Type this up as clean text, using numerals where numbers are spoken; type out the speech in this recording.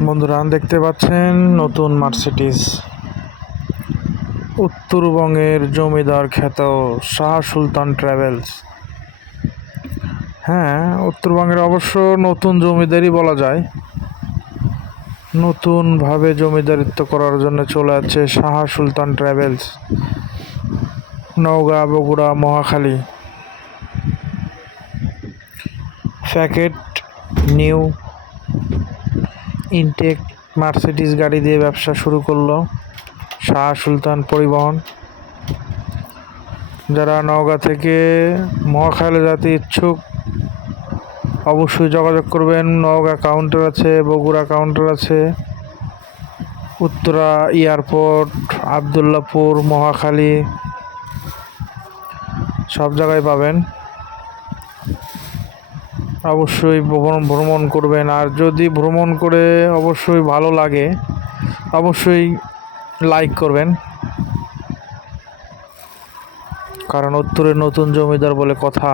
বন্ধুরা দেখতে পাচ্ছেন নতুন মার্সিডিজ, উত্তরবঙ্গের জমিদার খ্যাত শাহ সুলতান ট্রাভেলস। হ্যাঁ, উত্তরবঙ্গের অবশ্য নতুন জমিদারই বলা যায়। নতুনভাবে জমিদারিত্ব করার জন্য চলে যাচ্ছে Shah Sultan travels, Naogaon, Bogura, Mohakhali. Packet new intact Mercedes গাড়ি দিয়ে ব্যবসা শুরু করলো শাহ সুলতান পরিবহন। যারা নওগাঁ থেকে মহাখালী যেতে ইচ্ছুক অবশ্যই যোগাযোগ করবেন। নওগাঁ কাউন্টার আছে, বগুড়া কাউন্টার আছে, উত্তরা এয়ারপোর্ট, আবদুল্লাপুর, মহাখালী সব জায়গায় পাবেন। অবশ্যই ভ্রমণ করবেন, আর যদি ভ্রমণ করে অবশ্যই ভালো লাগে অবশ্যই লাইক করবেন, কারণ উত্তরের নতুন জমিদার বলে কথা।